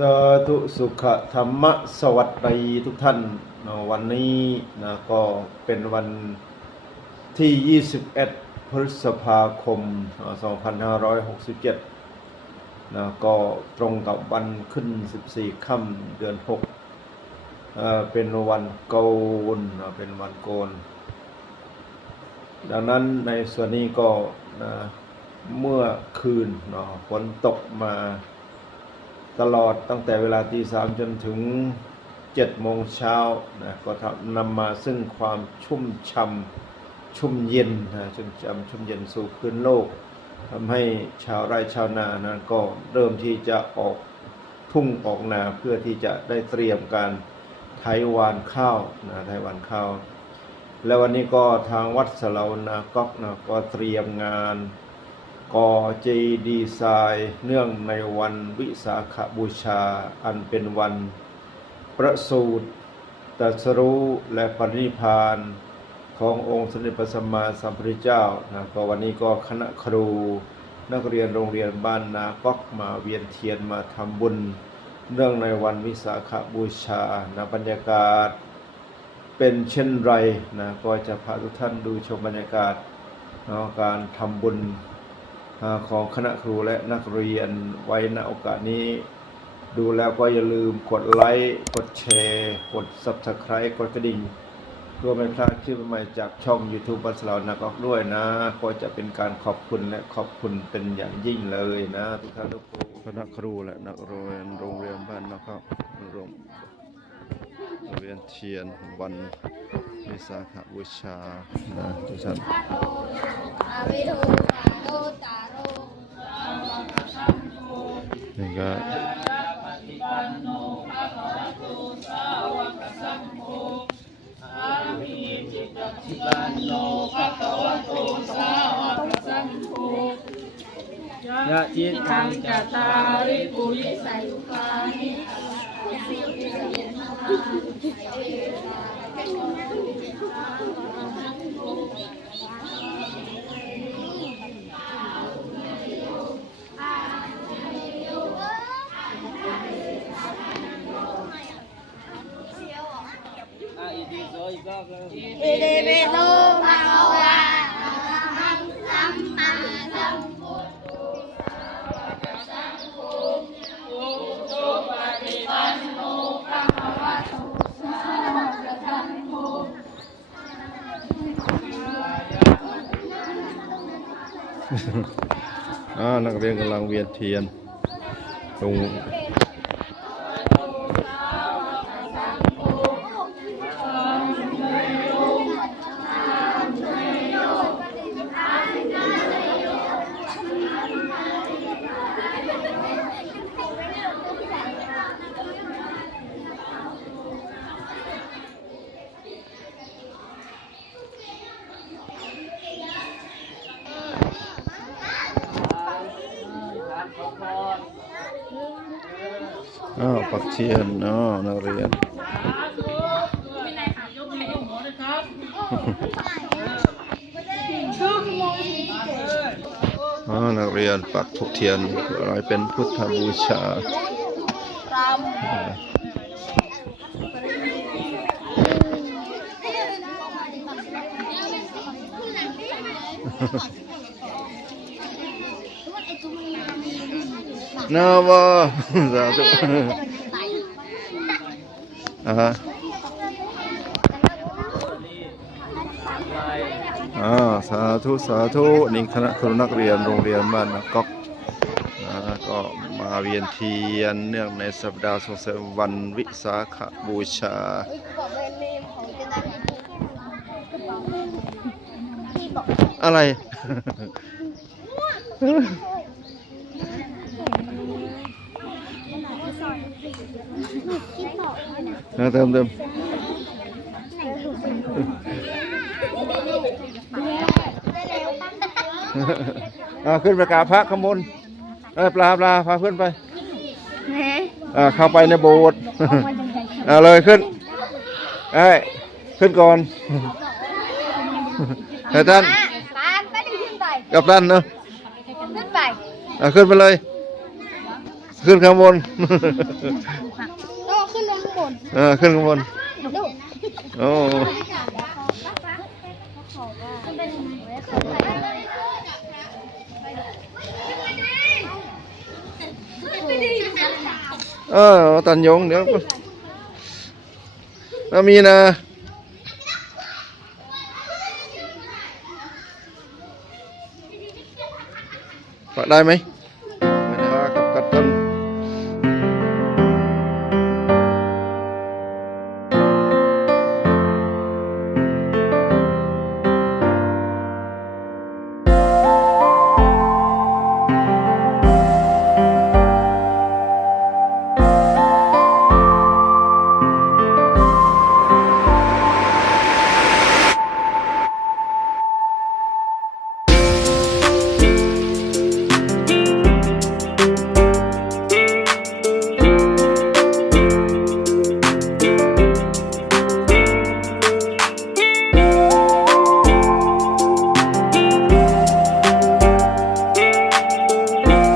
สาธุสุขธรรมสวัสดีทุกท่านนะวันนี้นะก็เป็นวันที่ 21 พฤษภาคมเนาะ2567นะก็ตรงกับวันขึ้น 14 ค่ำเดือน6เอ่อเป็นวันโกนนะเป็นวันโกน ดังนั้นในส่วนนี้ก็นะเมื่อคืนนะฝนตกมา ตลอดตั้งแต่เวลาตีสามจนถึงเจ็ดโมงเช้านะก็ทำนำมาซึ่งความชุ่มช่ำชุ่มเย็นนะชุ่มช่ำชุ่มเย็นสู่พื้นโลกทำให้ชาวไร่ชาวนานะก็เริ่มที่จะออกทุ่งออกนาเพื่อที่จะได้เตรียมการไถหวานข้าวนะไถหวานข้าว และวันนี้ก็ทางวัดสลาวนาก๊อกนะก็เตรียมงาน ก่อเจดีย์ทรายเนื่องในวันวิสาขบูชาอันเป็นวัน ประสูติตรัสรู้และปรินิพานขององค์สมเด็จพระสัมมาสัมพุทธเจ้านะก็วันนี้ก็คณะครู นักเรียนโรงเรียนบ้านนาก๊อกมาเวียนเทียนมาทำบุญ เนื่องในวันวิสาขบูชานะบรรยากาศ เป็นเช่นไรนะก็จะพาทุกท่านดูชมบรรยากาศนะการทำบุญ ของคณะครูและนักเรียนไว้ณโอกาสนี้ ดูแล้วก็อย่าลืมกดไลค์ กดแชร์ กด Subscribe กดกระดิ่งเพื่อไม่พลาดคลิปใหม่จากช่อง YouTube บัสลาวนักออกด้วยนะ ก็จะเป็นการขอบคุณและขอบคุณเป็นอย่างยิ่งเลยนะทุกท่านทุกครูคณะครูและนักเรียนโรงเรียนบ้านนะครับโรงเรียนเทียนวัน วิสาขบูชานะทุกท่านนี่ก็ยะจิตังจตาริปุริสัยุปานิ อิเดเบโตภะคะวะอะระหังสัมมาสัมพุทโธอ่านักเรียนกำลังเวียนเทียนตรง อ้าวปักเทียนเนาะนักเรียนอ่านักเรียนปักทุกเทียนอะไรเป็นพุทธบูชา นาวาสาธุอ่าฮะอ่าสาธุ สาธุ นี่คณะครูนักเรียนโรงเรียนบ้านนาก๊อกอ่าก็มาเวียนเทียนเนื่องในสัปดาห์ส่งเสริมวันวิสาขบูชาอกแบร นด์เนมของเจนันที่บอกอะไรที่บอกเออเติมเติมอ่าขึ้นไปกราบพระขางบวนเออปลาปลาพาเพื่อนไปแหมอ่าเข้าไปในโบสถ์เอาเลยขึ้นเอ้ยขึ้นก่อนเฮ้ยท่านปานไปดิขึ้นไปกับท่านเนอะขึ้นไปอ่าขึ้นไปเลยสขึ้นข้างบนก็ขึ้นลง ข้างบนเออขึ้นข้างบนดูโอ้เออตันยงเดี๋ยวแล้วมีนะได้ไหม